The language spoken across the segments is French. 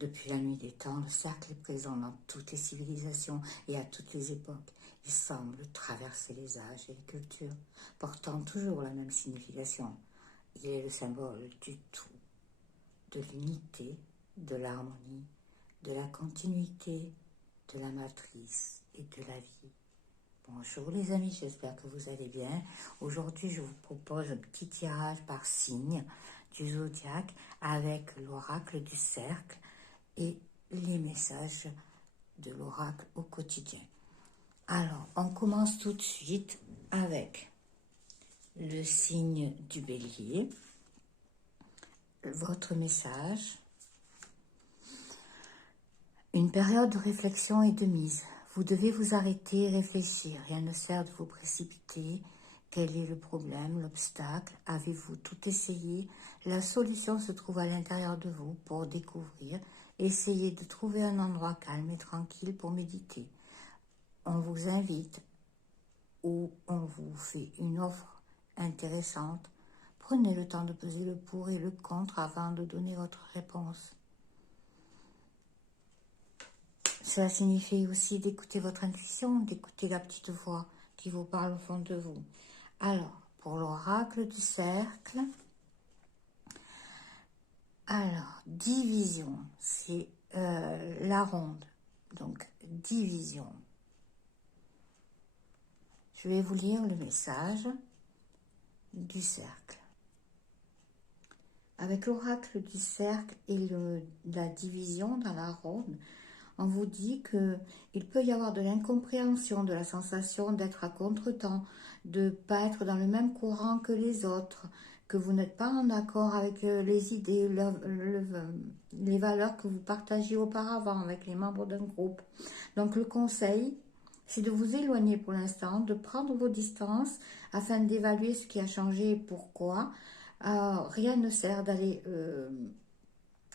Depuis la nuit des temps, le cercle est présent dans toutes les civilisations et à toutes les époques. Il semble traverser les âges et les cultures, portant toujours la même signification. Il est le symbole du tout, de l'unité, de l'harmonie, de la continuité, de la matrice et de la vie. Bonjour les amis, j'espère que vous allez bien. Aujourd'hui, je vous propose un petit tirage par signe du zodiaque avec l'oracle du cercle et les messages de l'oracle au quotidien. Alors, on commence tout de suite avec le signe du bélier. Votre message. Une période de réflexion et de mise. Vous devez vous arrêter et réfléchir. Rien ne sert de vous précipiter. Quel est le problème, l'obstacle? Avez-vous tout essayé? La solution se trouve à l'intérieur de vous pour découvrir. Essayez de trouver un endroit calme et tranquille pour méditer. On vous invite ou on vous fait une offre intéressante. Prenez le temps de peser le pour et le contre avant de donner votre réponse. Cela signifie aussi d'écouter votre intuition, d'écouter la petite voix qui vous parle au fond de vous. Alors, pour l'oracle du cercle, alors, division, c'est la ronde, donc division. Je vais vous lire le message du cercle. Avec l'oracle du cercle et la division dans la ronde, on vous dit qu'il peut y avoir de l'incompréhension, de la sensation d'être à contretemps, de ne pas être dans le même courant que les autres, que vous n'êtes pas en accord avec les idées, les valeurs que vous partagiez auparavant avec les membres d'un groupe. Donc le conseil, c'est de vous éloigner pour l'instant, de prendre vos distances afin d'évaluer ce qui a changé et pourquoi. Rien ne sert d'aller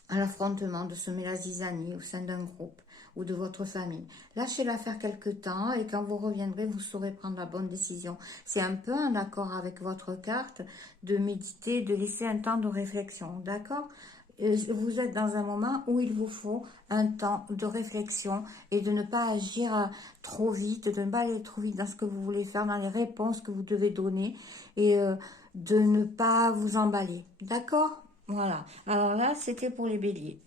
à l'affrontement, de semer la zizanie au sein d'un groupe ou de votre famille. Lâchez-la faire quelque temps et quand vous reviendrez, vous saurez prendre la bonne décision. C'est un peu en accord avec votre carte de méditer, de laisser un temps de réflexion, d'accord? Vous êtes dans un moment où il vous faut un temps de réflexion et de ne pas agir trop vite, de ne pas aller trop vite dans ce que vous voulez faire, dans les réponses que vous devez donner et de ne pas vous emballer, d'accord? Voilà, alors là, c'était pour les béliers.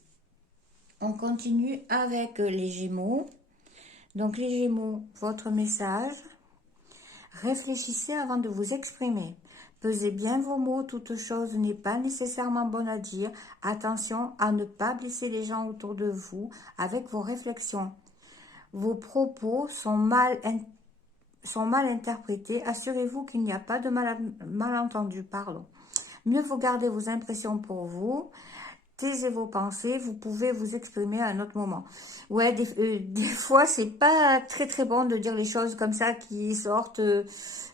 On continue avec les gémeaux. Donc les gémeaux, votre message. Réfléchissez avant de vous exprimer. Pesez bien vos mots, toute chose n'est pas nécessairement bonne à dire. Attention à ne pas blesser les gens autour de vous avec vos réflexions. Vos propos sont mal interprétés. Assurez-vous qu'il n'y a pas de malentendu. Mieux vaut garder vos impressions pour vous. Taisez vos pensées, vous pouvez vous exprimer à un autre moment. Ouais, des fois, c'est pas très très bon de dire les choses comme ça qui sortent.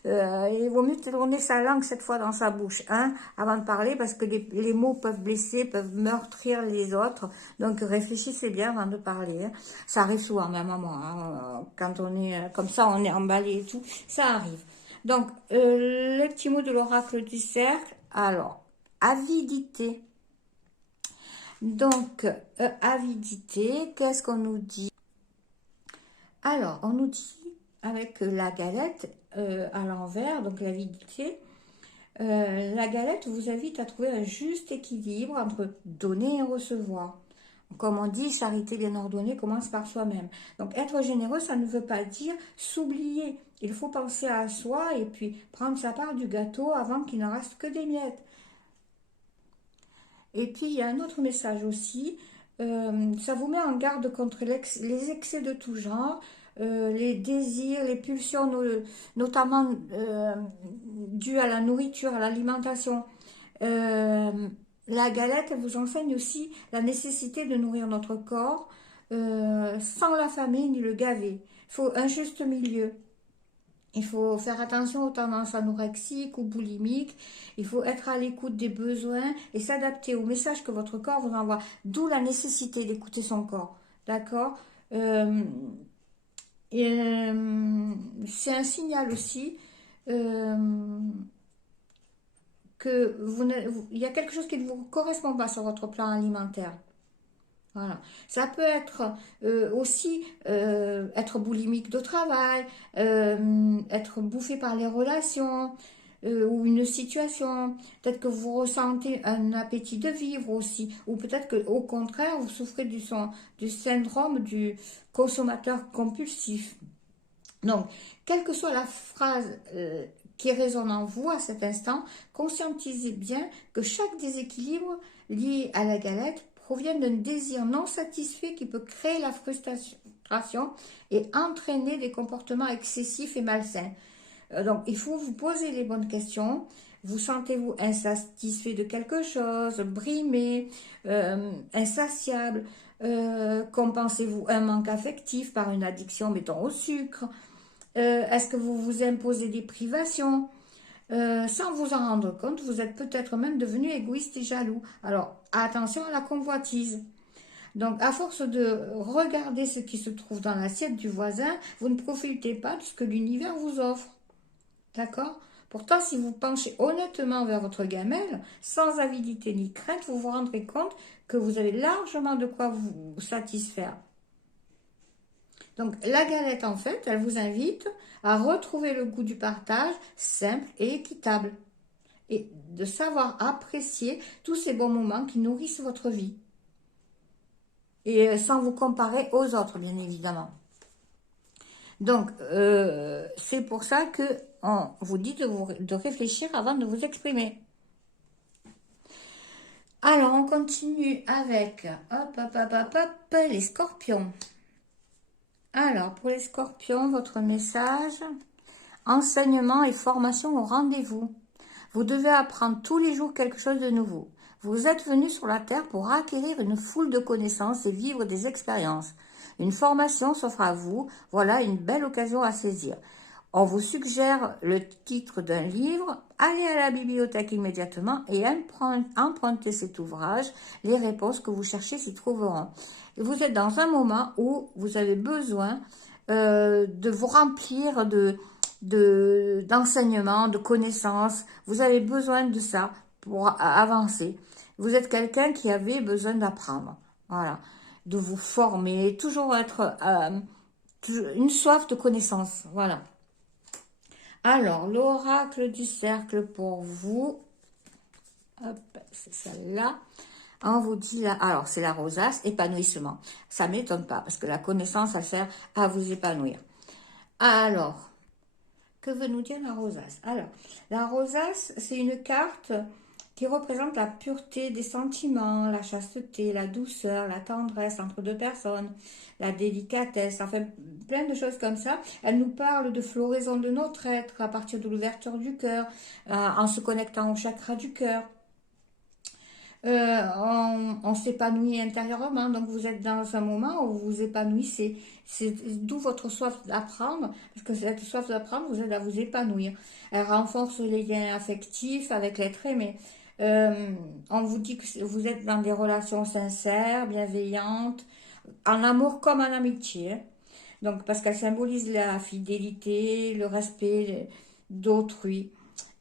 Il vaut mieux tourner sa langue cette fois dans sa bouche, hein, avant de parler, parce que les mots peuvent blesser, peuvent meurtrir les autres. Donc réfléchissez bien avant de parler. Hein. Ça arrive souvent, même à moi. Hein, quand on est comme ça, on est emballé et tout. Ça arrive. Donc, le petit mot de l'oracle du cercle. Alors, avidité. Donc, avidité, qu'est-ce qu'on nous dit? Alors, on nous dit, avec la galette à l'envers, donc l'avidité, la galette vous invite à trouver un juste équilibre entre donner et recevoir. Comme on dit, charité bien ordonnée commence par soi-même. Donc, être généreux, ça ne veut pas dire s'oublier. Il faut penser à soi et puis prendre sa part du gâteau avant qu'il n'en reste que des miettes. Et puis, il y a un autre message aussi. Ça vous met en garde contre les excès de tout genre, les désirs, les pulsions, notamment dues à la nourriture, à l'alimentation. La galette, elle vous enseigne aussi la nécessité de nourrir notre corps sans l'affamer ni le gaver. Il faut un juste milieu. Il faut faire attention aux tendances anorexiques ou boulimiques. Il faut être à l'écoute des besoins et s'adapter aux messages que votre corps vous envoie. D'où la nécessité d'écouter son corps. D'accord c'est un signal aussi que il y a quelque chose qui ne vous correspond pas sur votre plan alimentaire. Voilà. Ça peut être aussi être boulimique de travail, être bouffé par les relations ou une situation. Peut-être que vous ressentez un appétit de vivre aussi, ou peut-être que au contraire vous souffrez du syndrome du consommateur compulsif. Donc, quelle que soit la phrase qui résonne en vous à cet instant, conscientisez bien que chaque déséquilibre lié à la galette provient d'un désir non satisfait qui peut créer la frustration et entraîner des comportements excessifs et malsains. Donc, il faut vous poser les bonnes questions. Vous sentez-vous insatisfait de quelque chose, brimé, insatiable, compensez-vous un manque affectif par une addiction, mettons, au sucre. Est-ce que vous vous imposez des privations? Sans vous en rendre compte, vous êtes peut-être même devenu égoïste et jaloux. Alors, attention à la convoitise. Donc, à force de regarder ce qui se trouve dans l'assiette du voisin, vous ne profitez pas de ce que l'univers vous offre. D'accord? Pourtant, si vous penchez honnêtement vers votre gamelle, sans avidité ni crainte, vous vous rendrez compte que vous avez largement de quoi vous satisfaire. Donc, la galette, en fait, elle vous invite à retrouver le goût du partage simple et équitable. Et de savoir apprécier tous ces bons moments qui nourrissent votre vie. Et sans vous comparer aux autres, bien évidemment. Donc, c'est pour ça que on vous dit de réfléchir avant de vous exprimer. Alors, on continue avec les scorpions. Alors, pour les scorpions, votre message, enseignement et formation au rendez-vous. Vous devez apprendre tous les jours quelque chose de nouveau. Vous êtes venu sur la Terre pour acquérir une foule de connaissances et vivre des expériences. Une formation s'offre à vous, voilà une belle occasion à saisir. On vous suggère le titre d'un livre, allez à la bibliothèque immédiatement et empruntez cet ouvrage, les réponses que vous cherchez s'y trouveront. Vous êtes dans un moment où vous avez besoin de vous remplir d'enseignements, de connaissances. Vous avez besoin de ça pour avancer. Vous êtes quelqu'un qui avait besoin d'apprendre. Voilà. De vous former, toujours être une soif de connaissances. Voilà. Alors, l'oracle du cercle pour vous. Hop, c'est celle-là. On vous dit là, alors c'est la rosace, épanouissement. Ça ne m'étonne pas parce que la connaissance, ça sert à vous épanouir. Alors, que veut nous dire la rosace? Alors, la rosace, c'est une carte qui représente la pureté des sentiments, la chasteté, la douceur, la tendresse entre deux personnes, la délicatesse, enfin plein de choses comme ça. Elle nous parle de floraison de notre être à partir de l'ouverture du cœur, en se connectant au chakra du cœur. On s'épanouit intérieurement, donc vous êtes dans un moment où vous vous épanouissez. C'est d'où votre soif d'apprendre, parce que cette soif d'apprendre vous aide à vous épanouir. Elle renforce les liens affectifs avec l'être aimé. On vous dit que vous êtes dans des relations sincères, bienveillantes, en amour comme en amitié. Hein. Donc, parce qu'elle symbolise la fidélité, le respect d'autrui.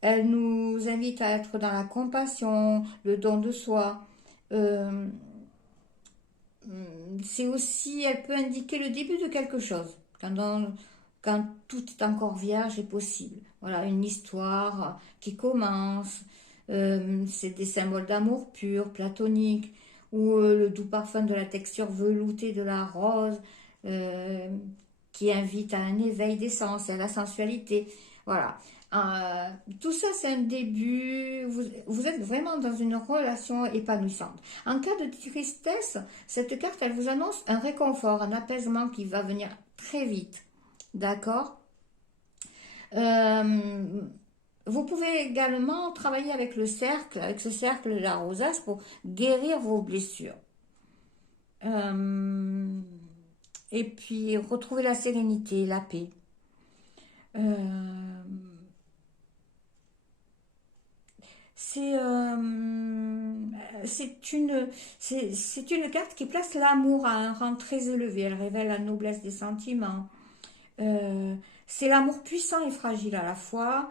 Elle nous invite à être dans la compassion, le don de soi. Euh, c'est aussi, elle peut indiquer le début de quelque chose, quand tout est encore vierge et possible. Voilà, une histoire qui commence. C'est des symboles d'amour pur, platonique, ou le doux parfum de la texture veloutée de la rose, euh, qui invite à un éveil des sens et à la sensualité. Voilà. Tout ça, c'est un début. Vous êtes vraiment dans une relation épanouissante. En cas de tristesse, cette carte, elle vous annonce un réconfort, un apaisement qui va venir très vite. D'accord? Vous pouvez également travailler avec le cercle, avec ce cercle de la rosace pour guérir vos blessures. Et puis retrouver la sérénité, la paix. C'est une carte qui place l'amour à un rang très élevé. Elle révèle la noblesse des sentiments. C'est l'amour puissant et fragile à la fois.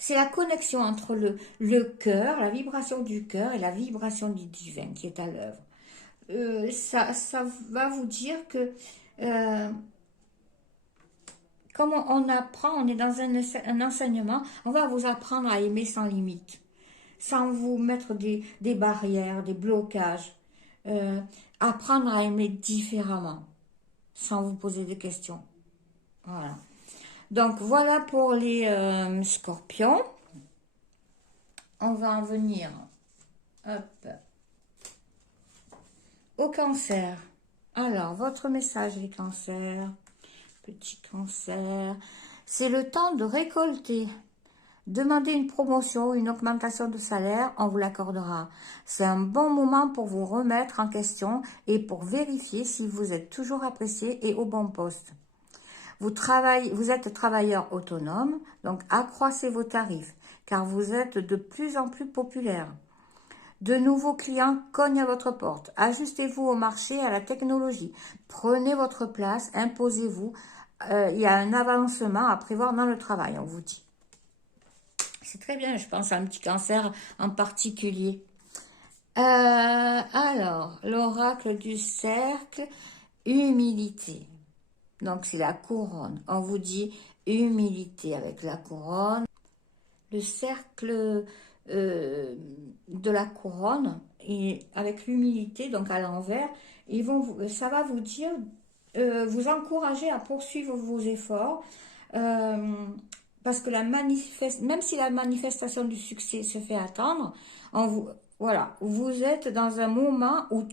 C'est la connexion entre le cœur, la vibration du cœur et la vibration du divin qui est à l'œuvre. Ça va vous dire que euh, comme on apprend, on est dans un enseignement, on va vous apprendre à aimer sans limite, sans vous mettre des barrières, des blocages. Euh, Apprendre à aimer différemment, sans vous poser de questions. Voilà. Donc voilà pour les scorpions. On va en venir, hop, au cancer. Alors, votre message les cancers, petit cancer, c'est le temps de récolter. Demandez une promotion, une augmentation de salaire, on vous l'accordera. C'est un bon moment pour vous remettre en question et pour vérifier si vous êtes toujours apprécié et au bon poste. Vous êtes travailleur autonome, donc accroissez vos tarifs, car vous êtes de plus en plus populaire. De nouveaux clients cognent à votre porte. Ajustez-vous au marché et à la technologie. Prenez votre place, imposez-vous. Il y a un avancement à prévoir dans le travail, on vous dit. C'est très bien, je pense à un petit cancer en particulier. Alors, l'oracle du cercle, humilité. Donc, c'est la couronne. On vous dit humilité avec la couronne. Le cercle de la couronne, et avec l'humilité, donc à l'envers, ça va vous dire, vous encourager à poursuivre vos efforts, parce que même si la manifestation du succès se fait attendre, voilà, vous êtes dans un moment où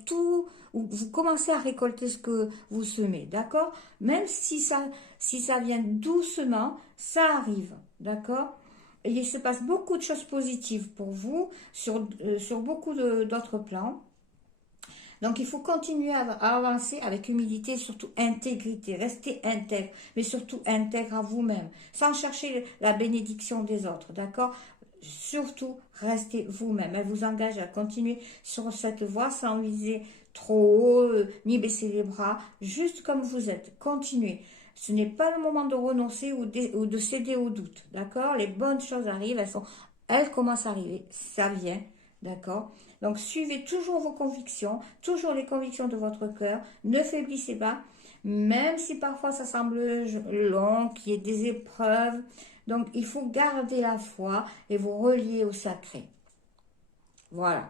vous commencez à récolter ce que vous semez, d'accord? Même si ça vient doucement, ça arrive, d'accord? Et il se passe beaucoup de choses positives pour vous sur beaucoup d'autres plans. Donc, il faut continuer à avancer avec humilité et surtout intégrité. Restez intègre, mais surtout intègre à vous-même, sans chercher la bénédiction des autres, d'accord? Surtout, restez vous-même. Elle vous engage à continuer sur cette voie sans viser trop haut, ni baisser les bras, juste comme vous êtes. Continuez. Ce n'est pas le moment de renoncer ou de céder au doute, d'accord? Les bonnes choses arrivent, elles commencent à arriver, ça vient, d'accord? Donc, suivez toujours vos convictions, toujours les convictions de votre cœur. Ne faiblissez pas, même si parfois ça semble long, qu'il y ait des épreuves. Donc, il faut garder la foi et vous relier au sacré. Voilà.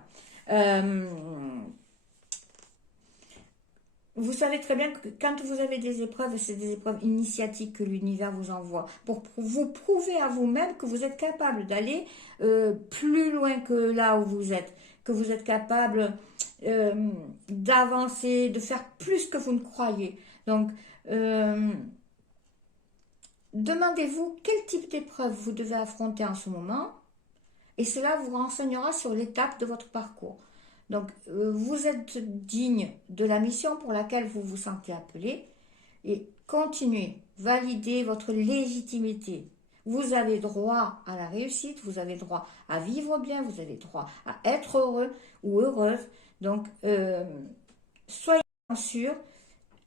Vous savez très bien que quand vous avez des épreuves, c'est des épreuves initiatiques que l'univers vous envoie pour vous prouver à vous-même que vous êtes capable d'aller plus loin que là où vous êtes, que vous êtes capable d'avancer, de faire plus que vous ne croyez. Donc, demandez-vous quel type d'épreuve vous devez affronter en ce moment et cela vous renseignera sur l'étape de votre parcours. Donc, vous êtes digne de la mission pour laquelle vous vous sentez appelé et continuez, validez votre légitimité. Vous avez droit à la réussite, vous avez droit à vivre bien, vous avez droit à être heureux ou heureuse. Donc, soyez sûrs,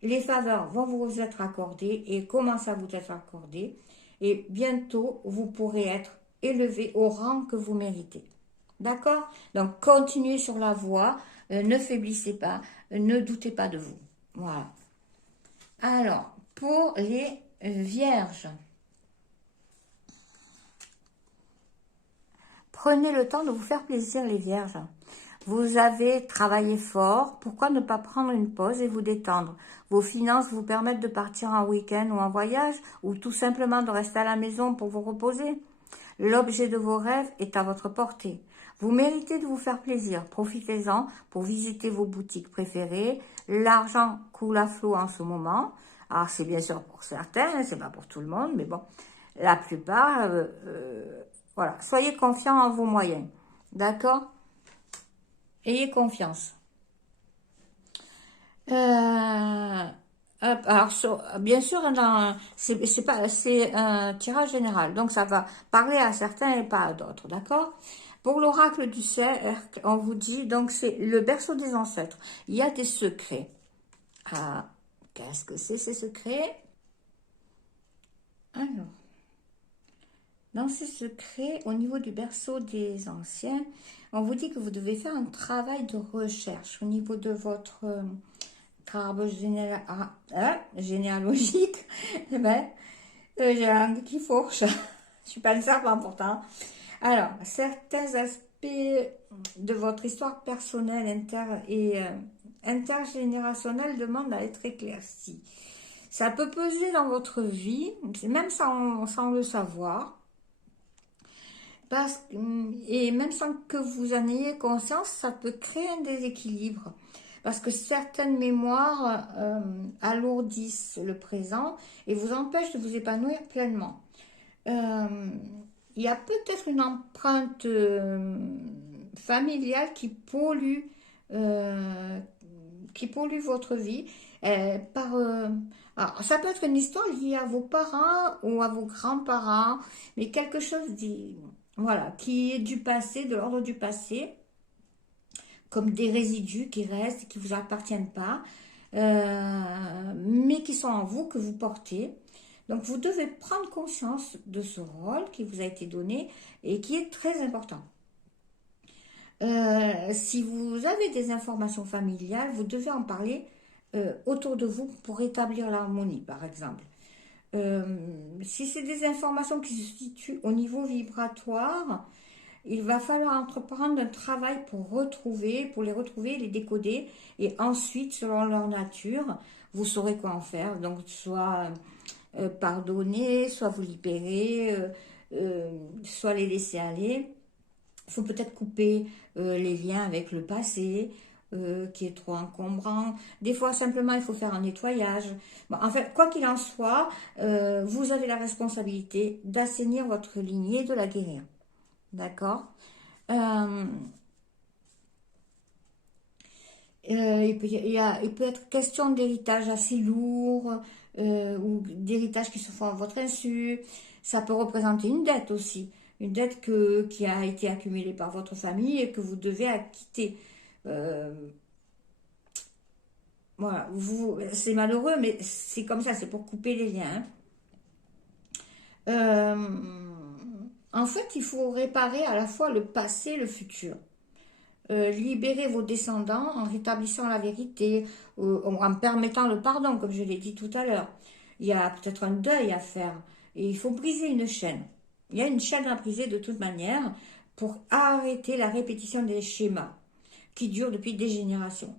les faveurs vont vous être accordées et commencent à vous être accordées. Et bientôt, vous pourrez être élevé au rang que vous méritez. D'accord? Donc, continuez sur la voie, ne faiblissez pas, ne doutez pas de vous. Voilà. Alors, pour les vierges, prenez le temps de vous faire plaisir, les vierges. Vous avez travaillé fort, pourquoi ne pas prendre une pause et vous détendre? Vos finances vous permettent de partir en week-end ou en voyage, ou tout simplement de rester à la maison pour vous reposer. L'objet de vos rêves est à votre portée. Vous méritez de vous faire plaisir. Profitez-en pour visiter vos boutiques préférées. L'argent coule à flot en ce moment. Alors, c'est bien sûr pour certains, c'est pas pour tout le monde, mais bon, la plupart, voilà. Soyez confiants en vos moyens. D'accord? Ayez confiance. Alors, bien sûr, c'est un tirage général, donc ça va parler à certains et pas à d'autres, d'accord? Pour l'oracle du cercle, on vous dit, donc c'est le berceau des ancêtres. Il y a des secrets. Ah, qu'est-ce que c'est ces secrets? Alors, Dans ces secrets, au niveau du berceau des anciens, on vous dit que vous devez faire un travail de recherche au niveau de votre arbre généalogique. Eh ben, j'ai la langue qui fourche. Je suis pas une serpent pourtant. Alors, certains aspects de votre histoire personnelle intergénérationnelle demandent à être éclaircis. Ça peut peser dans votre vie, même sans le savoir. Et même sans que vous en ayez conscience, ça peut créer un déséquilibre. Parce que certaines mémoires alourdissent le présent et vous empêchent de vous épanouir pleinement. Il y a peut-être une empreinte familiale euh, qui pollue votre vie. Alors, ça peut être une histoire liée à vos parents ou à vos grands-parents, mais quelque chose voilà, qui est du passé, de l'ordre du passé, comme des résidus qui restent, qui ne vous appartiennent pas, mais qui sont en vous, que vous portez. Donc vous devez prendre conscience de ce rôle qui vous a été donné et qui est très important. Si vous avez des informations familiales, vous devez en parler autour de vous pour établir l'harmonie, par exemple. Euh, Si c'est des informations qui se situent au niveau vibratoire, il va falloir entreprendre un travail pour les retrouver, les décoder, et ensuite, selon leur nature, vous saurez quoi en faire. Donc, soit pardonner, soit vous libérer, soit les laisser aller. Il faut peut-être couper les liens avec le passé, qui est trop encombrant. Des fois, simplement, il faut faire un nettoyage. Bon, en fait, quoi qu'il en soit, vous avez la responsabilité d'assainir votre lignée, de la guérir. D'accord. Euh, il peut être question d'héritage assez lourd ou d'héritage qui se font à votre insu. Ça peut représenter une dette aussi. Une dette qui a été accumulée par votre famille et que vous devez acquitter. Euh, voilà, c'est malheureux, mais c'est comme ça, c'est pour couper les liens. Euh, En fait, il faut réparer à la fois le passé et le futur. Libérer vos descendants en rétablissant la vérité, en permettant le pardon, comme je l'ai dit tout à l'heure. Il y a peut-être un deuil à faire et il faut briser une chaîne. Il y a une chaîne à briser de toute manière pour arrêter la répétition des schémas qui durent depuis des générations.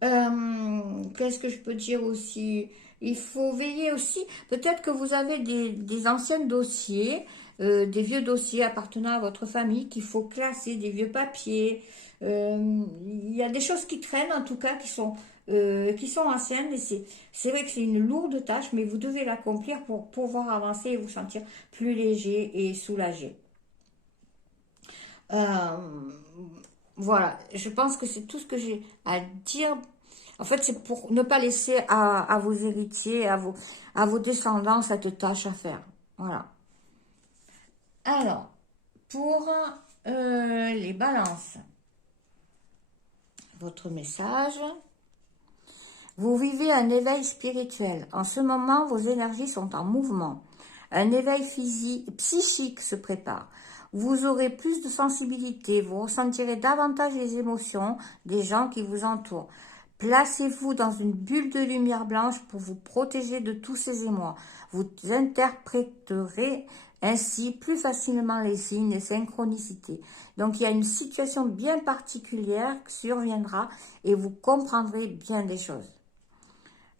Qu'est-ce que je peux dire aussi? Il faut veiller aussi, peut-être que vous avez des anciens dossiers, des vieux dossiers appartenant à votre famille qu'il faut classer, des vieux papiers. Il y a des choses qui traînent en tout cas qui sont anciennes et c'est vrai que c'est une lourde tâche, mais vous devez l'accomplir pour pouvoir avancer et vous sentir plus léger et soulagé. Euh, voilà, je pense que c'est tout ce que j'ai à dire. En fait, c'est pour ne pas laisser à vos héritiers, à vos descendants cette tâche à faire. Voilà. Alors, pour les balances, votre message. Vous vivez un éveil spirituel. En ce moment, vos énergies sont en mouvement. Un éveil physique, psychique se prépare. Vous aurez plus de sensibilité, vous ressentirez davantage les émotions des gens qui vous entourent. Placez-vous dans une bulle de lumière blanche pour vous protéger de tous ces émois. Vous interpréterez ainsi plus facilement les signes et synchronicités. Donc il y a une situation bien particulière qui surviendra et vous comprendrez bien des choses.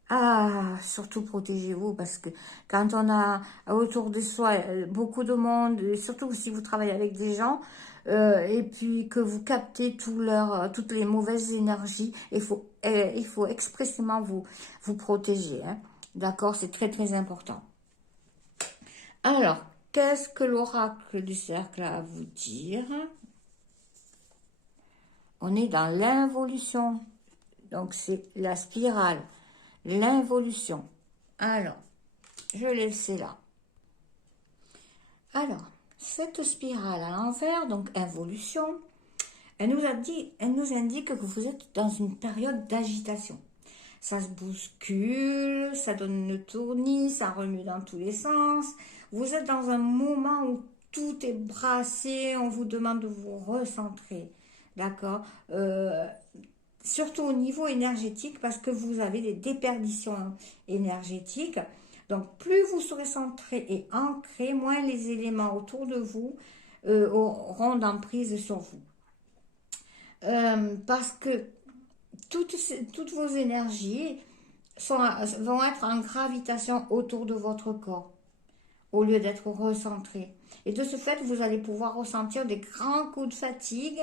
Ah, surtout protégez-vous parce que quand on a autour de soi beaucoup de monde, et surtout si vous travaillez avec des gens, et puis que vous captez toutes les mauvaises énergies, il faut expressément vous protéger. Hein. D'accord, c'est très très important. Alors, qu'est-ce que l'oracle du cercle a à vous dire? On est dans l'involution, donc c'est la spirale. L'involution. Alors, je laisse là. Alors, cette spirale à l'envers, donc involution, elle nous indique que vous êtes dans une période d'agitation. ça se bouscule, ça donne le tournis, ça remue dans tous les sens. Vous êtes dans un moment où tout est brassé, on vous demande de vous recentrer, d'accord? Surtout au niveau énergétique, parce que vous avez des déperditions énergétiques. Donc, plus vous serez centré et ancré, moins les éléments autour de vous auront d'emprise sur vous. Parce que toutes vos énergies vont être en gravitation autour de votre corps, au lieu d'être recentrées. Et de ce fait, vous allez pouvoir ressentir des grands coups de fatigue,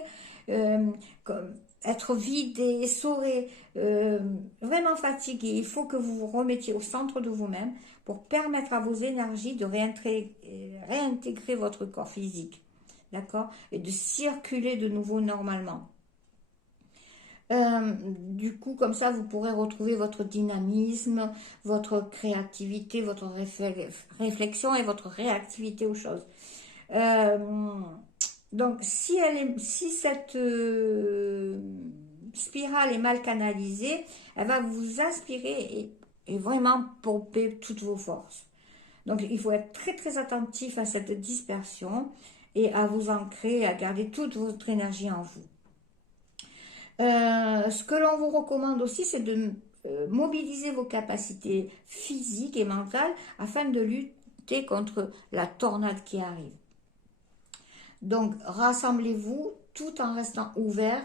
être vidé, essoré, vraiment fatigué. Il faut que vous vous remettiez au centre de vous-même pour permettre à vos énergies de réintégrer votre corps physique, d'accord? Et de circuler de nouveau normalement. Du coup, comme ça, vous pourrez retrouver votre dynamisme, votre créativité, votre réflexion et votre réactivité aux choses. Donc, si cette spirale est mal canalisée, elle va vous aspirer et vraiment pomper toutes vos forces. Donc, il faut être très très attentif à cette dispersion et à vous ancrer, à garder toute votre énergie en vous. Ce que l'on vous recommande aussi, c'est de mobiliser vos capacités physiques et mentales afin de lutter contre la tornade qui arrive. Donc, rassemblez-vous tout en restant ouvert,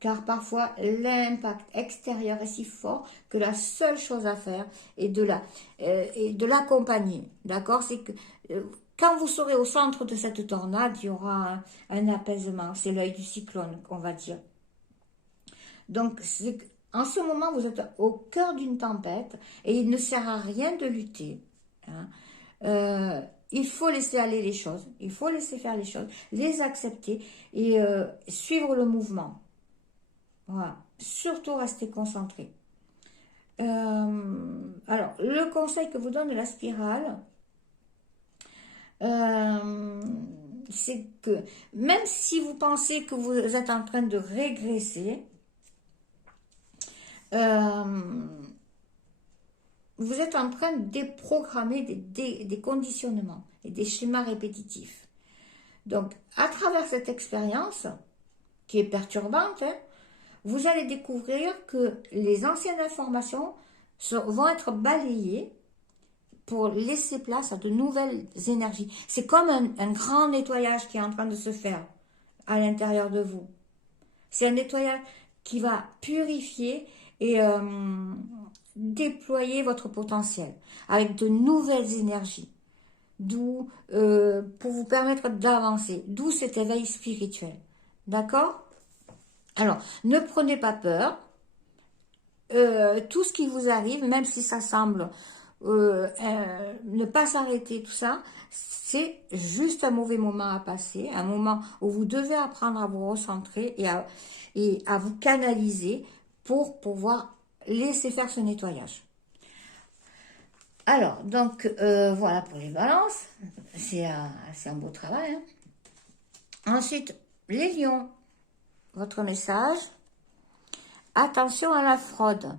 car parfois l'impact extérieur est si fort que la seule chose à faire est de l'accompagner. D'accord? C'est que quand vous serez au centre de cette tornade, il y aura un apaisement. C'est l'œil du cyclone, qu'on va dire. Donc, en ce moment, vous êtes au cœur d'une tempête et il ne sert à rien de lutter. Hein. Il faut laisser aller les choses, il faut laisser faire les choses, les accepter et suivre le mouvement. Voilà. Surtout rester concentré. Alors, le conseil que vous donne la spirale, c'est que même si vous pensez que vous êtes en train de régresser, vous êtes en train de déprogrammer des conditionnements et des schémas répétitifs. Donc, à travers cette expérience, qui est perturbante, hein, vous allez découvrir que les anciennes informations vont être balayées pour laisser place à de nouvelles énergies. C'est comme un grand nettoyage qui est en train de se faire à l'intérieur de vous. C'est un nettoyage qui va purifier et déployer votre potentiel avec de nouvelles énergies, d'où pour vous permettre d'avancer, d'où cet éveil spirituel. D'accord? Alors, ne prenez pas peur. Tout ce qui vous arrive, même si ça semble ne pas s'arrêter, tout ça, c'est juste un mauvais moment à passer, un moment où vous devez apprendre à vous recentrer et à vous canaliser pour pouvoir laisser faire ce nettoyage. Alors, donc, voilà pour les balances. C'est un beau travail. Hein. Ensuite, les lions. Votre message. Attention à la fraude.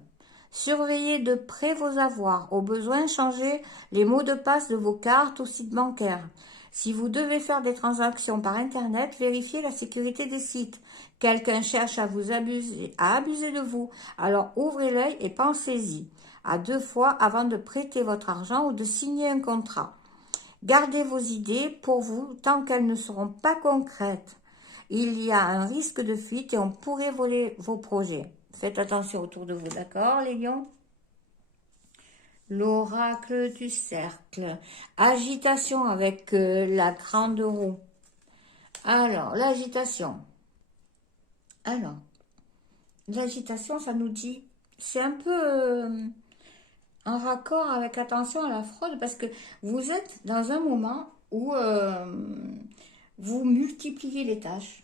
Surveillez de près vos avoirs. Au besoin, changez les mots de passe de vos cartes ou sites bancaires. Si vous devez faire des transactions par Internet, vérifiez la sécurité des sites. Quelqu'un cherche à abuser de vous. Alors ouvrez l'œil et pensez-y à 2 fois avant de prêter votre argent ou de signer un contrat. Gardez vos idées pour vous tant qu'elles ne seront pas concrètes. Il y a un risque de fuite et on pourrait voler vos projets. Faites attention autour de vous, d'accord, les lions? L'oracle du cercle. Agitation avec la grande roue. Alors, l'agitation. Alors, l'agitation, ça nous dit, c'est un peu en raccord avec attention à la fraude parce que vous êtes dans un moment où vous multipliez les tâches.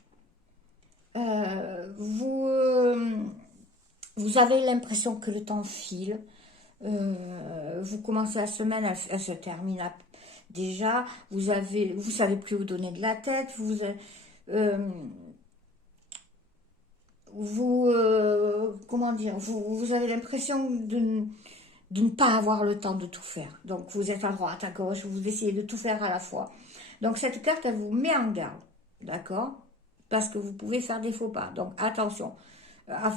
Vous avez l'impression que le temps file. Vous commencez la semaine, elle se termine déjà. Vous savez plus où donner de la tête. Vous comment dire, vous avez l'impression de ne pas avoir le temps de tout faire. Donc, vous êtes à droite, à gauche, vous essayez de tout faire à la fois. Donc, cette carte, elle vous met en garde, d'accord? Parce que vous pouvez faire des faux pas. Donc, attention, à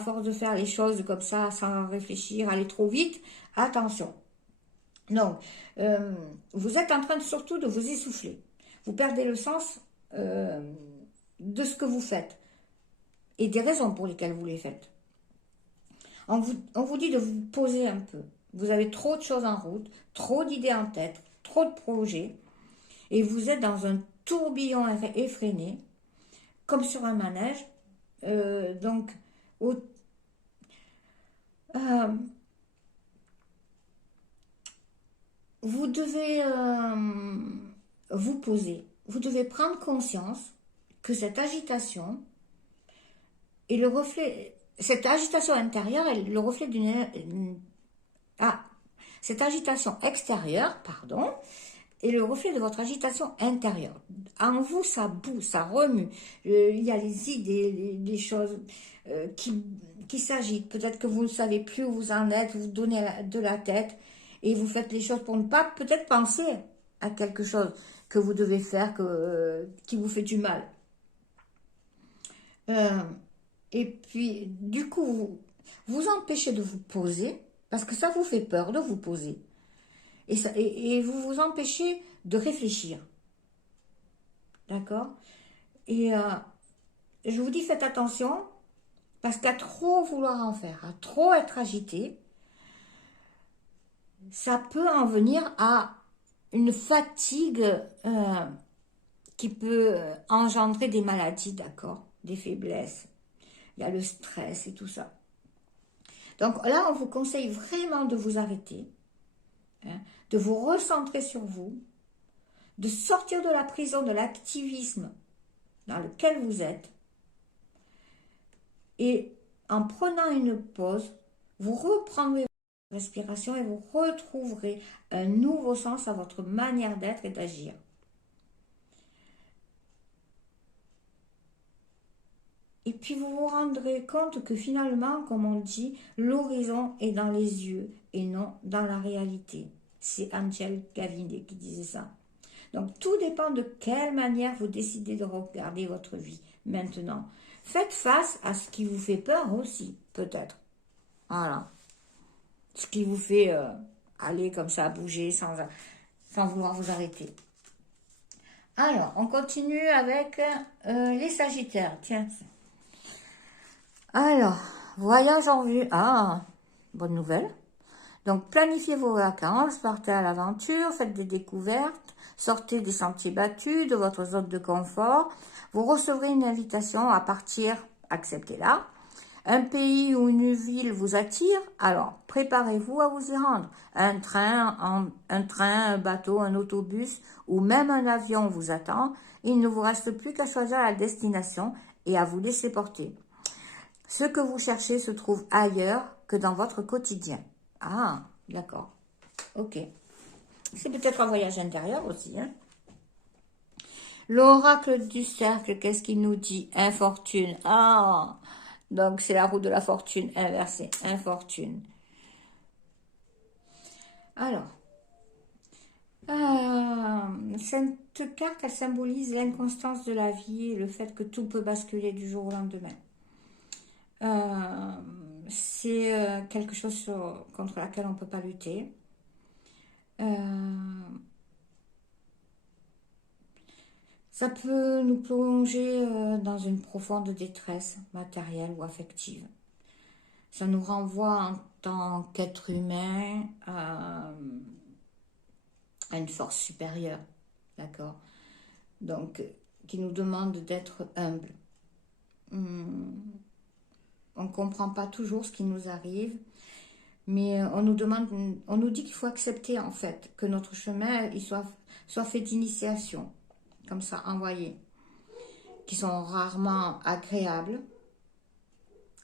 force de faire les choses comme ça, sans réfléchir, aller trop vite, attention. Donc, vous êtes en train surtout de vous essouffler. Vous perdez le sens de ce que vous faites et des raisons pour lesquelles vous les faites. On vous dit de vous poser un peu. Vous avez trop de choses en route, trop d'idées en tête, trop de projets, et vous êtes dans un tourbillon effréné, comme sur un manège. Donc, vous devez vous poser. Vous devez prendre conscience que cette agitation est le reflet. Cette agitation intérieure est le reflet cette agitation extérieure, pardon, est le reflet de votre agitation intérieure. En vous, ça bouge, ça remue. Il y a les idées, les choses qui s'agitent. Peut-être que vous ne savez plus où vous en êtes, vous donnez de la tête et vous faites les choses pour ne pas peut-être penser à quelque chose que vous devez faire, qui vous fait du mal. Et puis, du coup, vous empêchez de vous poser, parce que ça vous fait peur de vous poser. Et vous vous empêchez de réfléchir. D'accord? Et je vous dis, faites attention, parce qu'à trop vouloir en faire, à trop être agité, ça peut en venir à une fatigue qui peut engendrer des maladies, d'accord? Des faiblesses. Il y a le stress et tout ça. Donc là, on vous conseille vraiment de vous arrêter, hein, de vous recentrer sur vous, de sortir de la prison de l'activisme dans lequel vous êtes. Et en prenant une pause, vous reprendrez votre respiration et vous retrouverez un nouveau sens à votre manière d'être et d'agir. Et puis vous vous rendrez compte que finalement, comme on dit, l'horizon est dans les yeux et non dans la réalité. C'est Angel Gavinet qui disait ça. Donc tout dépend de quelle manière vous décidez de regarder votre vie maintenant. Faites face à ce qui vous fait peur aussi, peut-être. Voilà. Ce qui vous fait aller comme ça, bouger sans vouloir vous arrêter. Alors, on continue avec les Sagittaires. Tiens. Alors, voyage en vue. Ah, bonne nouvelle. Donc, planifiez vos vacances, partez à l'aventure, faites des découvertes, sortez des sentiers battus, de votre zone de confort. Vous recevrez une invitation à partir, acceptez-la. Un pays ou une ville vous attire, alors préparez-vous à vous y rendre. Un train, un bateau, un autobus ou même un avion vous attend. Il ne vous reste plus qu'à choisir la destination et à vous laisser porter. Ce que vous cherchez se trouve ailleurs que dans votre quotidien. Ah, d'accord. Ok. C'est peut-être un voyage intérieur aussi. Hein. L'oracle du cercle, qu'est-ce qu'il nous dit? Infortune. Ah, donc c'est la roue de la fortune inversée. Infortune. Alors, cette carte, elle symbolise l'inconstance de la vie et le fait que tout peut basculer du jour au lendemain. C'est quelque chose contre laquelle on ne peut pas lutter. Ça peut nous plonger dans une profonde détresse matérielle ou affective. Ça nous renvoie en tant qu'être humain à une force supérieure, d'accord? Donc, qui nous demande d'être humble. On ne comprend pas toujours ce qui nous arrive, mais on nous dit qu'il faut accepter en fait que notre chemin il soit fait d'initiation, comme ça, envoyées, qui sont rarement agréables.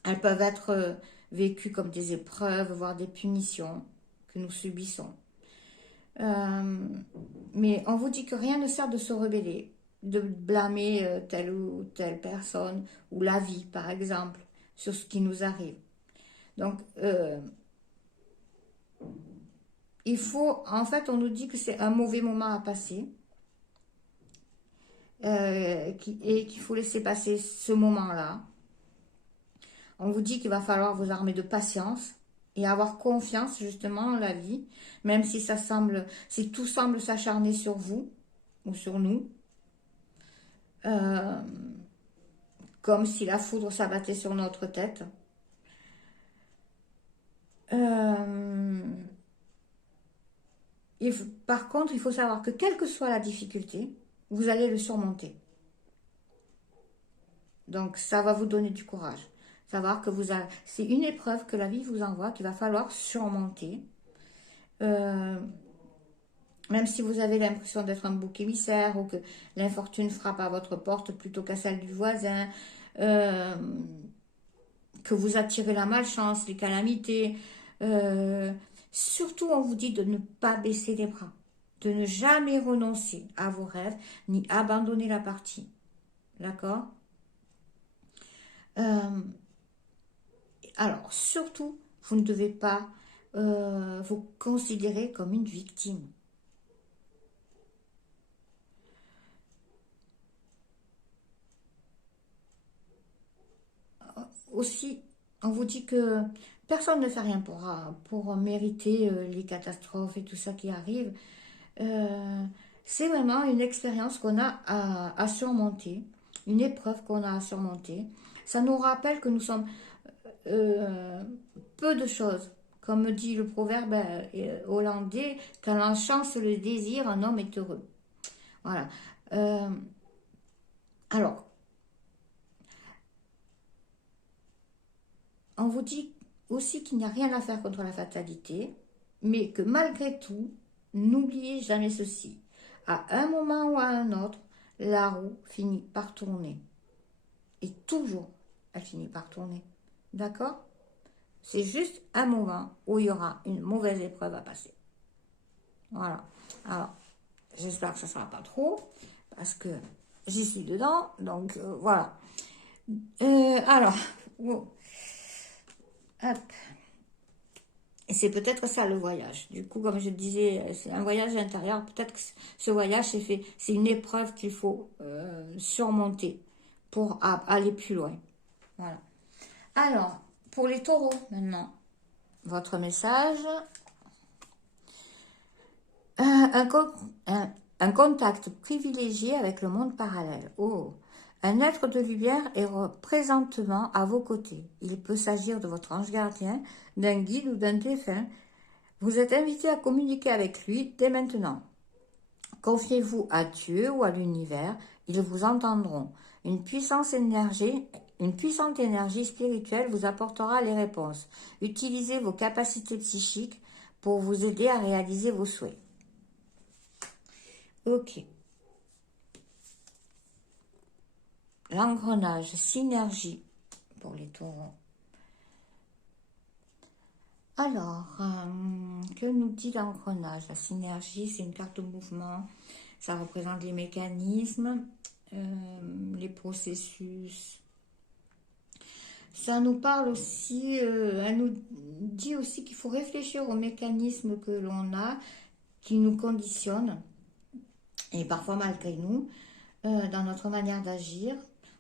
Elles peuvent être vécues comme des épreuves, voire des punitions que nous subissons. Mais on vous dit que rien ne sert de se rebeller, de blâmer telle ou telle personne, ou la vie par exemple, sur ce qui nous arrive. Donc, il faut, en fait, on nous dit que c'est un mauvais moment à passer et qu'il faut laisser passer ce moment-là. On vous dit qu'il va falloir vous armer de patience et avoir confiance justement en la vie, même si ça semble, si tout semble s'acharner sur vous ou sur nous, comme si la foudre s'abattait sur notre tête. Par contre, il faut savoir que quelle que soit la difficulté, vous allez le surmonter. Donc, ça va vous donner du courage. Savoir que c'est une épreuve que la vie vous envoie qu'il va falloir surmonter. Même si vous avez l'impression d'être un bouc émissaire ou que l'infortune frappe à votre porte plutôt qu'à celle du voisin, que vous attirez la malchance, les calamités. Surtout, on vous dit de ne pas baisser les bras, de ne jamais renoncer à vos rêves, ni abandonner la partie. D'accord ? Alors, surtout, vous ne devez pas vous considérer comme une victime. Aussi, on vous dit que personne ne fait rien pour mériter les catastrophes et tout ça qui arrive. C'est vraiment une expérience qu'on a à surmonter, une épreuve qu'on a à surmonter. Ça nous rappelle que nous sommes peu de choses. Comme dit le proverbe hollandais, quand la chance le désire, un homme est heureux. Voilà. Alors, on vous dit aussi qu'il n'y a rien à faire contre la fatalité, mais que malgré tout, n'oubliez jamais ceci. À un moment ou à un autre, la roue finit par tourner. Et toujours, elle finit par tourner. D'accord ? C'est juste un moment où il y aura une mauvaise épreuve à passer. Voilà. Alors, j'espère que ça ne sera pas trop, parce que j'y suis dedans. Donc, voilà. Alors, hop. Et c'est peut-être ça le voyage. Du coup, comme je disais, c'est un voyage intérieur. Peut-être que ce voyage, c'est une épreuve qu'il faut surmonter pour aller plus loin. Voilà. Alors, pour les taureaux, maintenant, votre message. Un contact privilégié avec le monde parallèle. Oh, un être de lumière est présentement à vos côtés. Il peut s'agir de votre ange gardien, d'un guide ou d'un défunt. Vous êtes invité à communiquer avec lui dès maintenant. Confiez-vous à Dieu ou à l'univers, ils vous entendront. Une puissante énergie spirituelle vous apportera les réponses. Utilisez vos capacités psychiques pour vous aider à réaliser vos souhaits. Ok. L'engrenage, synergie pour les taureaux. Alors, que nous dit l'engrenage? La synergie, c'est une carte de mouvement. Ça représente les mécanismes, les processus. Ça nous parle aussi, elle nous dit aussi qu'il faut réfléchir aux mécanismes que l'on a, qui nous conditionnent, et parfois malgré nous, dans notre manière d'agir.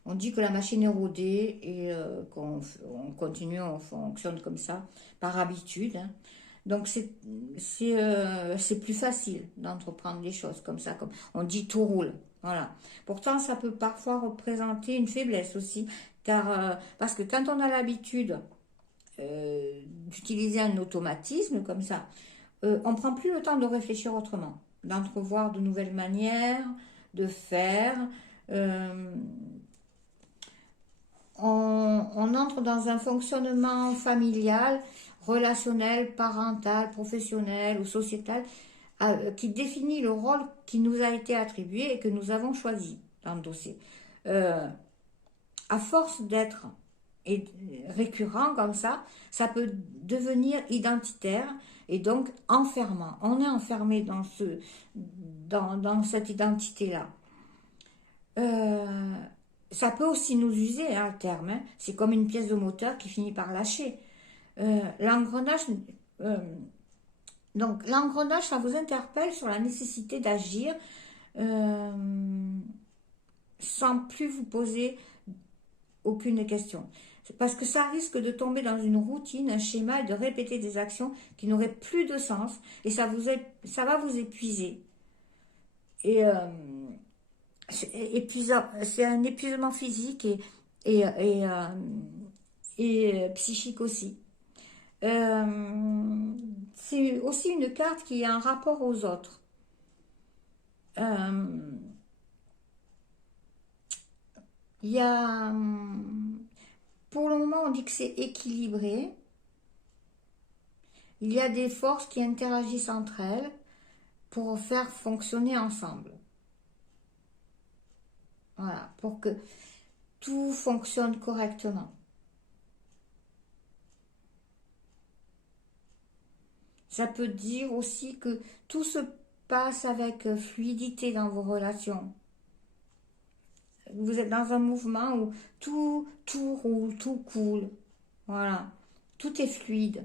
On dit que la machine est rodée et qu'on continue, on fonctionne comme ça, par habitude. Hein. Donc c'est plus facile d'entreprendre les choses comme ça. Comme on dit tout roule. Voilà. Pourtant, ça peut parfois représenter une faiblesse aussi. Parce que quand on a l'habitude d'utiliser un automatisme comme ça, on ne prend plus le temps de réfléchir autrement, d'entrevoir de nouvelles manières de faire. On entre dans un fonctionnement familial, relationnel, parental, professionnel ou sociétal qui définit le rôle qui nous a été attribué et que nous avons choisi d'endosser. À force d'être récurrent comme ça peut devenir identitaire et donc enfermant. On est enfermé dans cette identité-là. ça peut aussi nous user hein, à terme. Hein. C'est comme une pièce de moteur qui finit par lâcher. L'engrenage, euh, donc l'engrenage, ça vous interpelle sur la nécessité d'agir euh, sans plus vous poser aucune question. C'est parce que ça risque de tomber dans une routine, un schéma et de répéter des actions qui n'auraient plus de sens et ça va vous épuiser. Et c'est un épuisement physique et, et, euh, et psychique aussi. C'est aussi une carte qui a un rapport aux autres. Euh, Il y a, pour le moment, on dit que c'est équilibré. Il y a des forces qui interagissent entre elles pour faire fonctionner ensemble. Voilà, pour que tout fonctionne correctement. Ça peut dire aussi que tout se passe avec fluidité dans vos relations. Vous êtes dans un mouvement où tout roule, tout coule. Voilà, tout est fluide.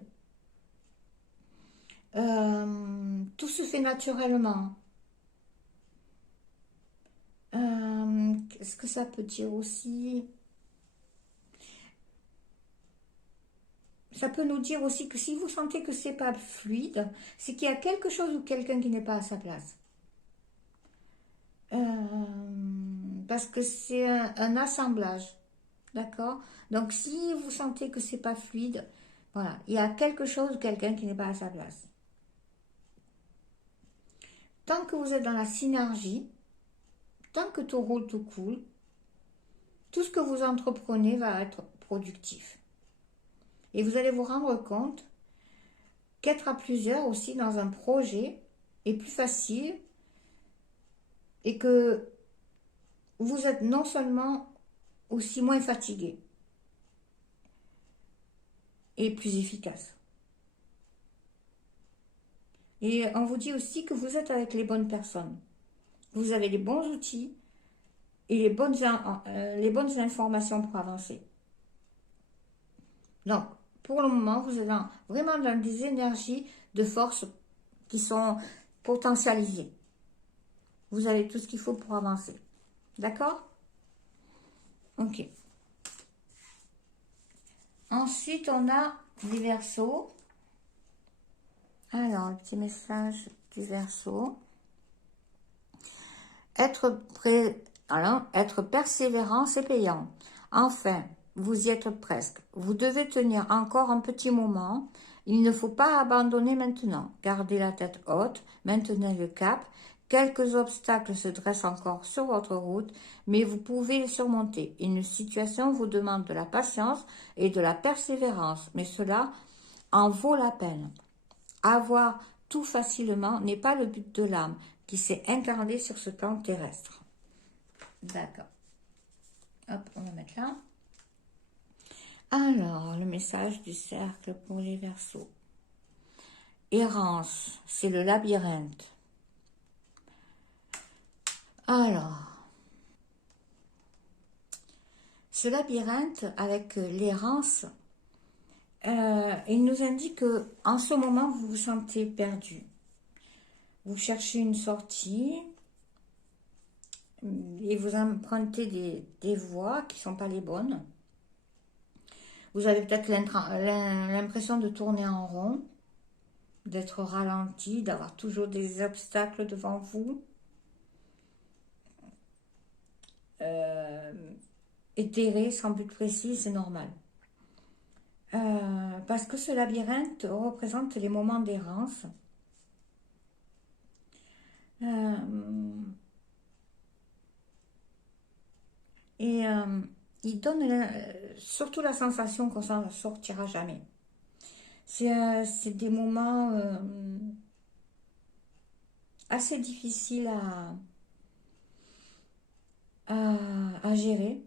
Tout se fait naturellement. Qu'est-ce que ça peut dire aussi? Ça peut nous dire aussi que si vous sentez que c'est pas fluide, c'est qu'il y a quelque chose ou quelqu'un qui n'est pas à sa place. Parce que c'est un assemblage, d'accord? Donc si vous sentez que c'est pas fluide, voilà, il y a quelque chose ou quelqu'un qui n'est pas à sa place. Tant que vous êtes dans la synergie, tant que tout roule, tout coule, tout ce que vous entreprenez va être productif. Et vous allez vous rendre compte qu'être à plusieurs aussi dans un projet est plus facile et que vous êtes non seulement aussi moins fatigué et plus efficace. Et on vous dit aussi que vous êtes avec les bonnes personnes. Vous avez les bons outils et les bonnes informations pour avancer. Donc, pour le moment, vous êtes vraiment dans des énergies de force qui sont potentialisées. Vous avez tout ce qu'il faut pour avancer. D'accord? Ok. Ensuite, on a les Verseaux. Alors, le petit message du Verseau. Être persévérant, c'est payant. Enfin, vous y êtes presque. Vous devez tenir encore un petit moment. Il ne faut pas abandonner maintenant. Gardez la tête haute, maintenez le cap. Quelques obstacles se dressent encore sur votre route, mais vous pouvez les surmonter. Une situation vous demande de la patience et de la persévérance, mais cela en vaut la peine. Avoir tout facilement n'est pas le but de l'âme qui s'est incarnée sur ce plan terrestre. D'accord. Hop, on va mettre là. Alors, le message du cercle pour les Verseaux. Errance, c'est le labyrinthe. Alors, ce labyrinthe avec l'errance, il nous indique que en ce moment, vous vous sentez perdu. Vous cherchez une sortie et vous empruntez des voies qui ne sont pas les bonnes. Vous avez peut-être l'impression de tourner en rond, d'être ralenti, d'avoir toujours des obstacles devant vous. Éthéré, sans but précis, c'est normal. Parce que ce labyrinthe représente les moments d'errance. Il donne surtout la sensation qu'on s'en sortira jamais. C'est des moments assez difficiles à gérer.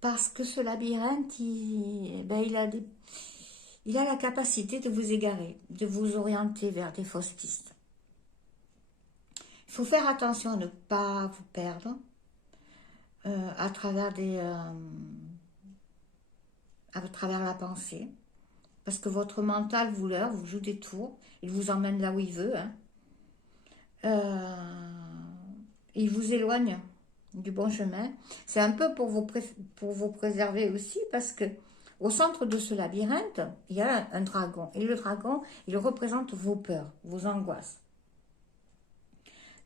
Parce que ce labyrinthe, il a la capacité de vous égarer, de vous orienter vers des fausses pistes. Il faut faire attention à ne pas vous perdre à travers à travers la pensée. Parce que votre mental vous joue des tours. Il vous emmène là où il veut. Hein. Il vous éloigne du bon chemin. C'est un peu pour vous préserver aussi, parce que au centre de ce labyrinthe, il y a un dragon. Et le dragon, il représente vos peurs, vos angoisses.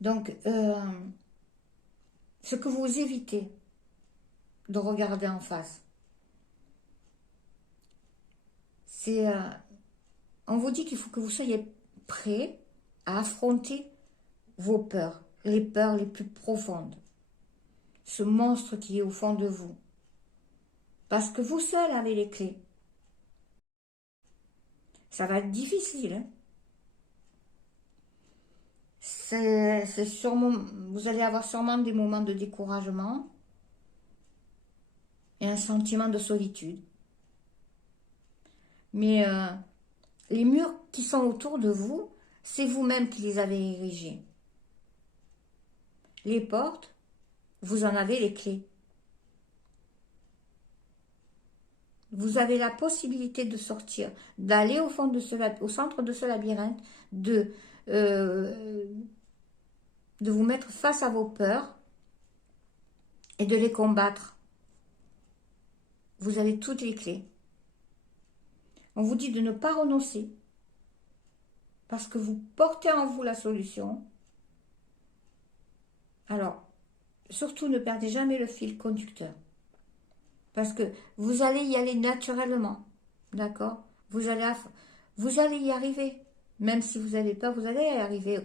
Donc, ce que vous évitez de regarder en face, c'est... on vous dit qu'il faut que vous soyez prêt à affronter vos peurs les plus profondes. Ce monstre qui est au fond de vous. Parce que vous seul avez les clés. Ça va être difficile. Hein. C'est sûrement, vous allez avoir sûrement des moments de découragement et un sentiment de solitude. Mais les murs qui sont autour de vous, c'est vous-même qui les avez érigés. Les portes, vous en avez les clés. Vous avez la possibilité de sortir, d'aller au centre de ce labyrinthe, de vous mettre face à vos peurs et de les combattre. Vous avez toutes les clés. On vous dit de ne pas renoncer parce que vous portez en vous la solution. Alors, surtout ne perdez jamais le fil conducteur. Parce que vous allez y aller naturellement. D'accord? Vous allez y arriver. Même si vous n'avez pas, vous allez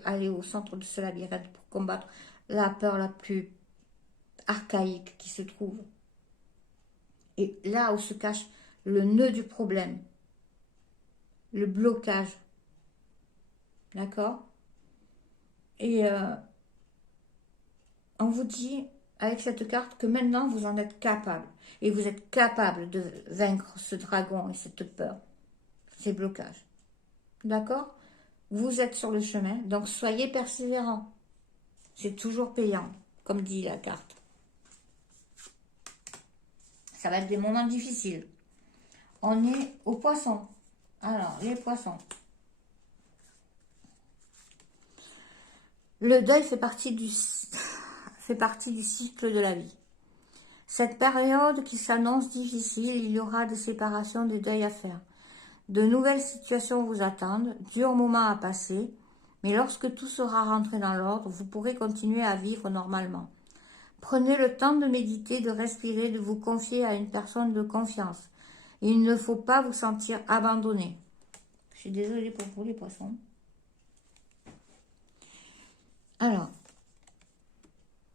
aller au centre de ce labyrinthe pour combattre la peur la plus archaïque qui se trouve. Et là où se cache le nœud du problème, le blocage. D'accord? Et on vous dit, avec cette carte, que maintenant vous en êtes capable. Et vous êtes capable de vaincre ce dragon et cette peur, ces blocages. D'accord? Vous êtes sur le chemin, donc soyez persévérants. C'est toujours payant, comme dit la carte. Ça va être des moments difficiles. On est aux poissons. Alors, les poissons. Le deuil fait partie du cycle de la vie. Cette période qui s'annonce difficile, il y aura des séparations, des deuils à faire. De nouvelles situations vous attendent, durs moments à passer, mais lorsque tout sera rentré dans l'ordre, vous pourrez continuer à vivre normalement. Prenez le temps de méditer, de respirer, de vous confier à une personne de confiance. Il ne faut pas vous sentir abandonné. Je suis désolée pour vous les poissons. Alors,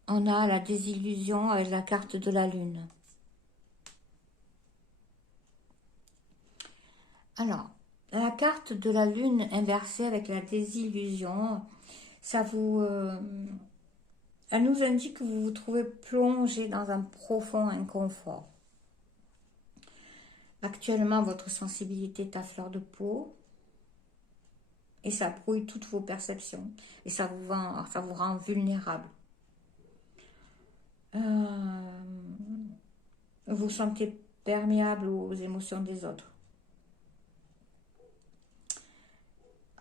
on a la désillusion avec la carte de la lune. Alors, la carte de la lune inversée avec la désillusion, ça elle nous indique que vous vous trouvez plongé dans un profond inconfort. Actuellement, votre sensibilité est à fleur de peau et ça brouille toutes vos perceptions et ça vous rend vulnérable. Vous vous sentez perméable aux émotions des autres.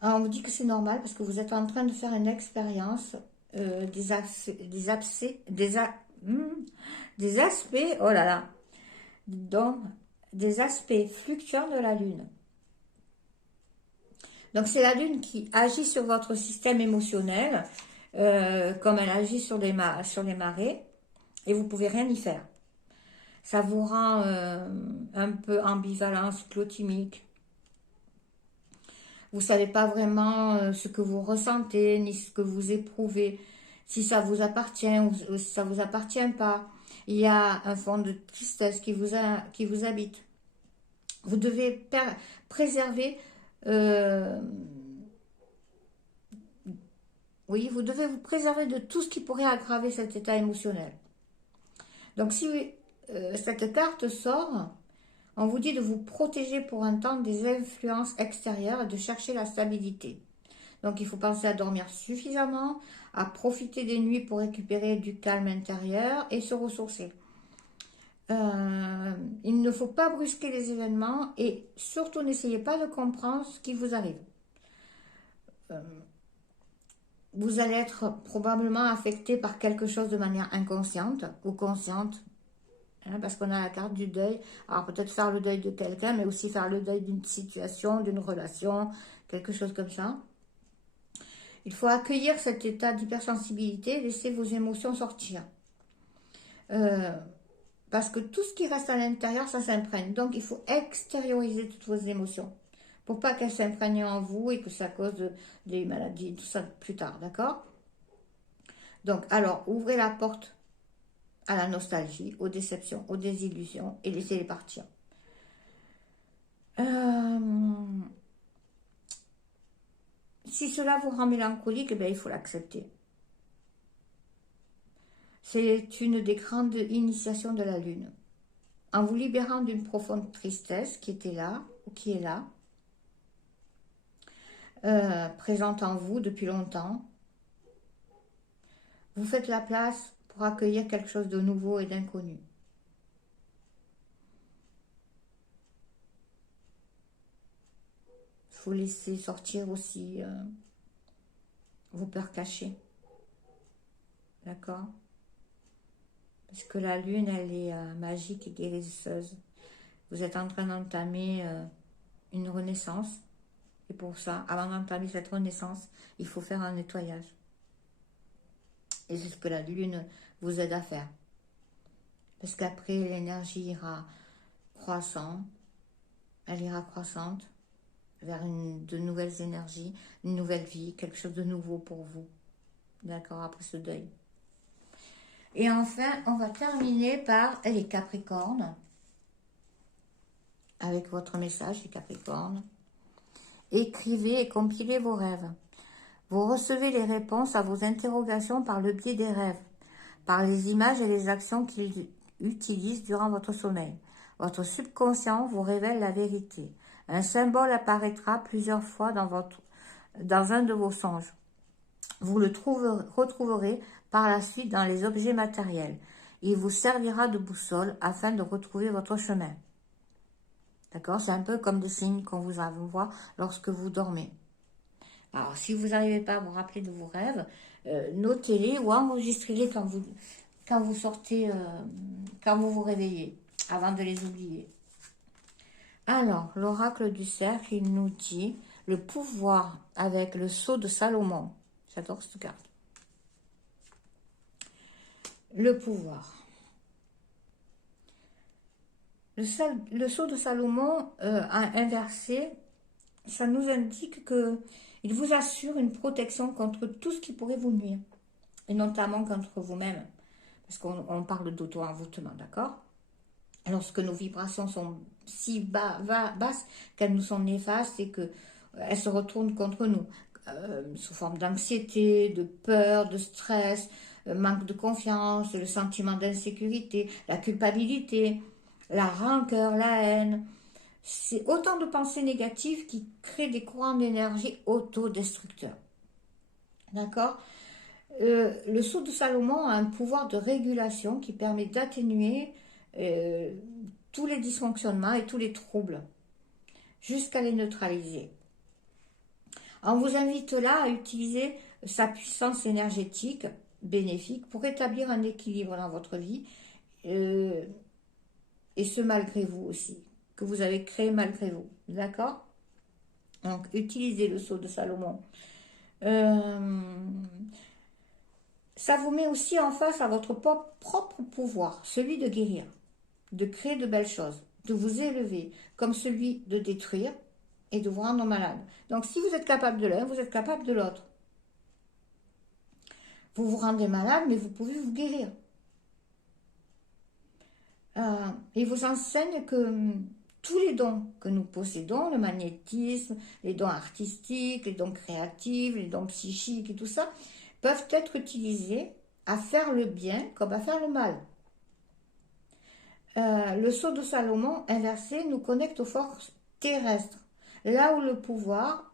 Alors, on vous dit que c'est normal parce que vous êtes en train de faire une expérience des aspects, oh là là, donc des aspects fluctuants de la Lune. Donc, c'est la Lune qui agit sur votre système émotionnel, comme elle agit sur les marées, et vous ne pouvez rien y faire. Ça vous rend un peu ambivalent, cyclotimique. Vous ne savez pas vraiment ce que vous ressentez, ni ce que vous éprouvez, si ça vous appartient ou si ça ne vous appartient pas. Il y a un fond de tristesse qui vous habite. Vous devez préserver... oui, vous devez vous préserver de tout ce qui pourrait aggraver cet état émotionnel. Donc, si cette carte sort... On vous dit de vous protéger pour un temps des influences extérieures et de chercher la stabilité. Donc, il faut penser à dormir suffisamment, à profiter des nuits pour récupérer du calme intérieur et se ressourcer. Il ne faut pas brusquer les événements et surtout n'essayez pas de comprendre ce qui vous arrive. Vous allez être probablement affecté par quelque chose de manière inconsciente ou consciente, hein, parce qu'on a la carte du deuil. Alors peut-être faire le deuil de quelqu'un, mais aussi faire le deuil d'une situation, d'une relation, quelque chose comme ça. Il faut accueillir cet état d'hypersensibilité, laisser vos émotions sortir. Parce que tout ce qui reste à l'intérieur, ça s'imprègne. Donc il faut extérioriser toutes vos émotions pour pas qu'elles s'imprègnent en vous et que ça cause des maladies, tout ça plus tard, d'accord? Donc, alors, ouvrez la porte à la nostalgie, aux déceptions, aux désillusions et laissez-les partir. Si cela vous rend mélancolique, eh bien, il faut l'accepter. C'est une des grandes initiations de la Lune. En vous libérant d'une profonde tristesse qui était là, ou qui est là, présente en vous depuis longtemps, vous faites la place pour accueillir quelque chose de nouveau et d'inconnu. Il faut laisser sortir aussi vos peurs cachées. D'accord? Parce que la lune, elle est magique et guérisseuse. Vous êtes en train d'entamer une renaissance. Et pour ça, avant d'entamer cette renaissance, il faut faire un nettoyage. Et c'est ce que la lune vous aide à faire. Parce qu'après, l'énergie ira croissant. Elle ira croissante vers de nouvelles énergies, une nouvelle vie, quelque chose de nouveau pour vous. D'accord, après ce deuil. Et enfin, on va terminer par les Capricornes. Avec votre message, les Capricornes. Écrivez et compilez vos rêves. Vous recevez les réponses à vos interrogations par le biais des rêves, par les images et les actions qu'ils utilisent durant votre sommeil. Votre subconscient vous révèle la vérité. Un symbole apparaîtra plusieurs fois dans un de vos songes. Vous le retrouverez par la suite dans les objets matériels. Il vous servira de boussole afin de retrouver votre chemin. D'accord? C'est un peu comme des signes qu'on vous envoie lorsque vous dormez. Alors, si vous n'arrivez pas à vous rappeler de vos rêves, notez-les ou enregistrez-les quand vous sortez, quand vous vous réveillez, avant de les oublier. Alors, l'oracle du cercle, il nous dit le pouvoir avec le sceau de Salomon. J'adore cette carte. Le pouvoir. Le sceau de Salomon inversé, ça nous indique que il vous assure une protection contre tout ce qui pourrait vous nuire, et notamment contre vous-même, parce qu'on parle d'auto-envoûtement, d'accord? Lorsque nos vibrations sont si basses qu'elles nous sont néfastes et qu'elles se retournent contre nous, sous forme d'anxiété, de peur, de stress, manque de confiance, le sentiment d'insécurité, la culpabilité, la rancœur, la haine. C'est autant de pensées négatives qui créent des courants d'énergie autodestructeurs. D'accord? Le sceau de Salomon a un pouvoir de régulation qui permet d'atténuer tous les dysfonctionnements et tous les troubles, jusqu'à les neutraliser. On vous invite là à utiliser sa puissance énergétique bénéfique pour établir un équilibre dans votre vie, et ce malgré vous aussi, que vous avez créé malgré vous, d'accord? Donc, utilisez le sceau de Salomon. Ça vous met aussi en face à votre propre pouvoir, celui de guérir, de créer de belles choses, de vous élever, comme celui de détruire et de vous rendre malade. Donc, si vous êtes capable de l'un, vous êtes capable de l'autre. Vous vous rendez malade, mais vous pouvez vous guérir. Il vous enseigne que tous les dons que nous possédons, le magnétisme, les dons artistiques, les dons créatifs, les dons psychiques et tout ça, peuvent être utilisés à faire le bien comme à faire le mal. Le sceau de Salomon inversé nous connecte aux forces terrestres, là où le pouvoir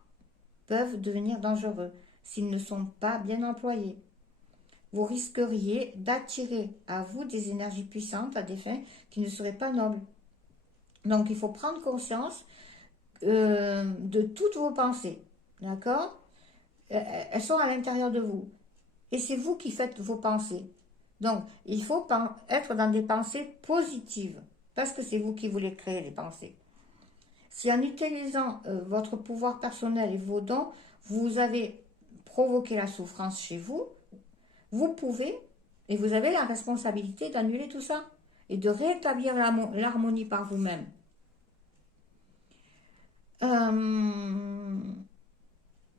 peuvent devenir dangereux s'ils ne sont pas bien employés. Vous risqueriez d'attirer à vous des énergies puissantes à des fins qui ne seraient pas nobles. Donc, il faut prendre conscience de toutes vos pensées, d'accord? Elles sont à l'intérieur de vous. Et c'est vous qui faites vos pensées. Donc, il faut être dans des pensées positives, parce que c'est vous qui voulez créer les pensées. Si en utilisant votre pouvoir personnel et vos dons, vous avez provoqué la souffrance chez vous, vous pouvez, et vous avez la responsabilité d'annuler tout ça et de rétablir l'harmonie par vous-même.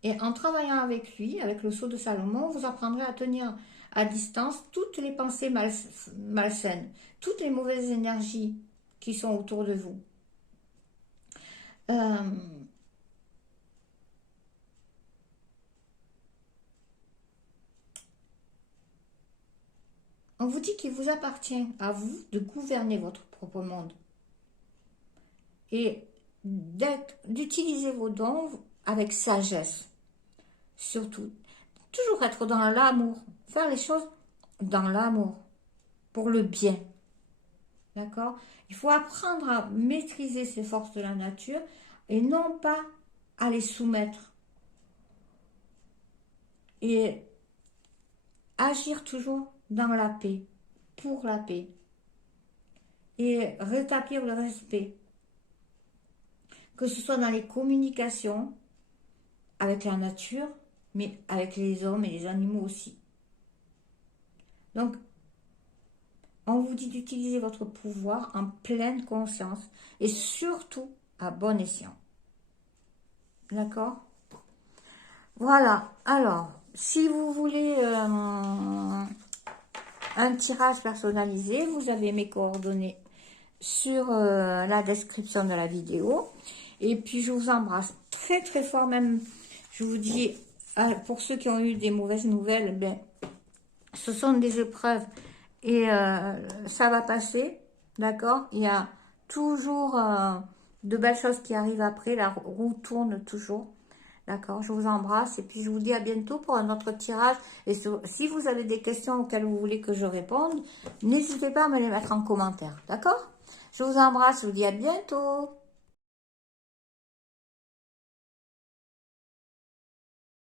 Et en travaillant avec lui, avec le sceau de Salomon, vous apprendrez à tenir à distance toutes les pensées malsaines, toutes les mauvaises énergies qui sont autour de vous. On vous dit qu'il vous appartient à vous de gouverner votre propre monde et d'utiliser vos dons avec sagesse. Surtout, toujours être dans l'amour, faire les choses dans l'amour, pour le bien. D'accord? Il faut apprendre à maîtriser ces forces de la nature et non pas à les soumettre. Et agir toujours dans la paix, pour la paix. Et rétablir le respect. Que ce soit dans les communications avec la nature, mais avec les hommes et les animaux aussi. Donc, on vous dit d'utiliser votre pouvoir en pleine conscience et surtout à bon escient. D'accord? Voilà. Alors, si vous voulez un tirage personnalisé, vous avez mes coordonnées sur la description de la vidéo. Et puis, je vous embrasse très très fort. Même, je vous dis, pour ceux qui ont eu des mauvaises nouvelles, ben, ce sont des épreuves et ça va passer, d'accord? Il y a toujours de belles choses qui arrivent après, la roue tourne toujours, d'accord? Je vous embrasse et puis je vous dis à bientôt pour un autre tirage. Et si vous avez des questions auxquelles vous voulez que je réponde, n'hésitez pas à me les mettre en commentaire, d'accord? Je vous embrasse, je vous dis à bientôt.